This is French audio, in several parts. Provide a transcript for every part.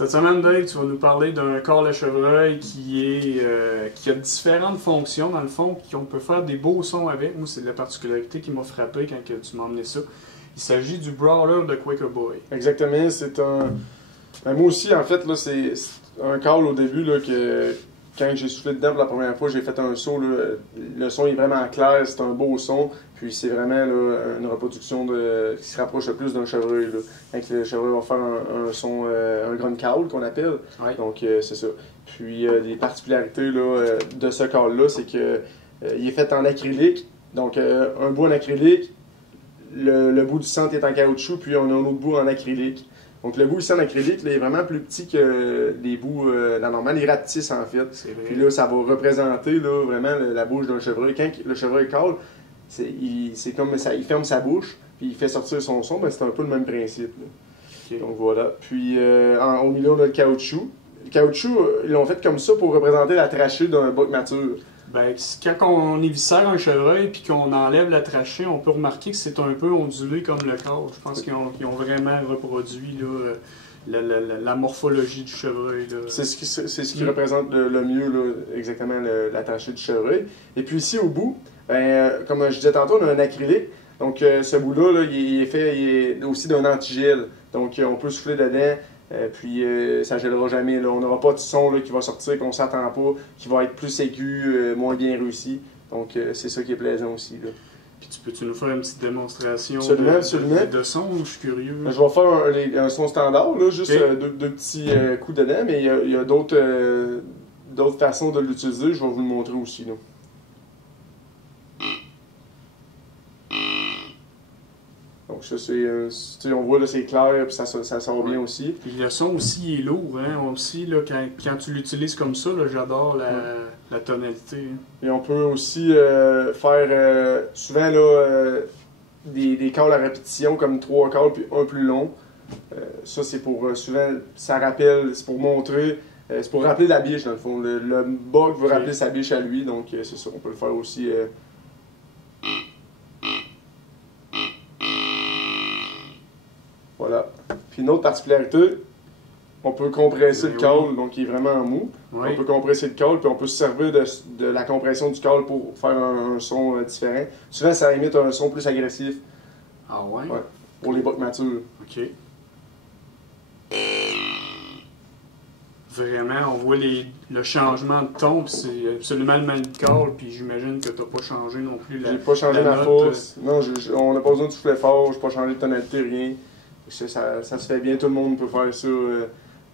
Cette semaine, Dave, tu vas nous parler d'un call à chevreuil qui a différentes fonctions, dans le fond, qu'on peut faire des beaux sons avec. Moi, c'est la particularité qui m'a frappé quand tu m'as emmené ça. Il s'agit du Brawler de Quaker Boy. Exactement, c'est un... Ben, moi aussi, en fait, là, c'est un call au début là, que quand j'ai soufflé dedans pour la première fois, j'ai fait un saut. Là, le son est vraiment clair, c'est un beau son. Puis c'est vraiment là, une reproduction qui se rapproche le plus d'un chevreuil. Là. Quand le chevreuil va faire un son, un grunt call qu'on appelle. Ouais. Donc c'est ça. Puis les particularités là, de ce call-là, c'est que il est fait en acrylique. Donc un bout en acrylique, le bout du centre est en caoutchouc, puis on a un autre bout en acrylique. Donc le bout ici en acrylique là, est vraiment plus petit que les bouts la normale, il rapetisse en fait. Puis là, ça va représenter là, vraiment la bouche d'un chevreuil. Quand le chevreuil cale, c'est comme ça, il ferme sa bouche, puis il fait sortir son son, ben, c'est un peu le même principe. Okay. Donc voilà. Puis au milieu, on a le caoutchouc. Le caoutchouc, ils l'ont fait comme ça pour représenter la trachée d'un boc mature. Ben, quand on éviscère un chevreuil puis qu'on enlève la trachée, on peut remarquer que c'est un peu ondulé comme le corps. Je pense qu'ils ont vraiment reproduit là, la morphologie du chevreuil. C'est ce qui représente le mieux là, exactement la trachée du chevreuil. Et puis ici au bout, ben, comme je disais tantôt, on a un acrylique. Donc ce bout-là, là, il est aussi d'un antigel. Donc on peut souffler dedans. Puis ça ne gèlera jamais. Là. On n'aura pas de son là, qui va sortir, qu'on ne s'attend pas, qui va être plus aigu, moins bien réussi. Donc c'est ça qui est plaisant aussi. Là. Puis peux-tu nous faire une petite démonstration absolument. De son? Je suis curieux. Ben, je vais faire un son standard, là, juste deux petits coups dedans, mais il y a d'autres façons de l'utiliser. Je vais vous le montrer aussi. Là. Donc ça, on voit là c'est clair, puis ça sort bien aussi. Puis le son aussi est lourd, hein, aussi, là, quand tu l'utilises comme ça, j'adore la tonalité. Hein. Et on peut aussi faire souvent là, des calls à répétition, comme 3 calls, puis un plus long. Ça, c'est pour, souvent, ça rappelle, c'est pour montrer, c'est pour rappeler la biche, dans le fond. Le bug veut rappeler sa biche à lui, donc c'est ça, on peut le faire aussi. Voilà. Puis une autre particularité, on peut compresser le call, donc il est vraiment mou. Oui. On peut compresser le call, puis on peut se servir de la compression du call pour faire un son différent. Souvent, ça imite un son plus agressif. Ah ouais? Ouais, pour les bocs matures. OK. Vraiment, on voit le changement de ton, puis c'est absolument le même call, puis j'imagine que tu n'as pas changé non plus la. J'ai pas changé ma force. Non, on n'a pas besoin de souffler fort, je n'ai pas changé de tonalité, rien. Ça se fait bien, tout le monde peut faire ça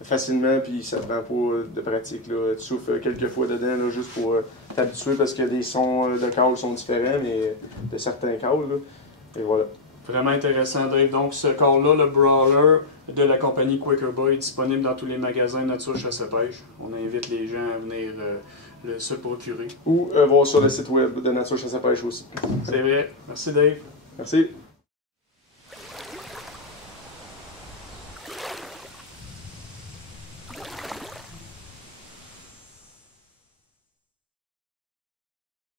facilement, puis ça ne prend pas de pratique. Là. Tu souffles quelques fois dedans là, juste pour t'habituer, parce que des sons de call sont différents, mais de certains calls. Là. Et voilà. Vraiment intéressant, Dave. Donc, ce call-là, le Brawler de la compagnie Quaker Boy, est disponible dans tous les magasins Nature Chasse et Pêche. On invite les gens à venir se procurer. Ou voir sur le site web de Nature Chasse et Pêche aussi. C'est vrai. Merci, Dave. Merci.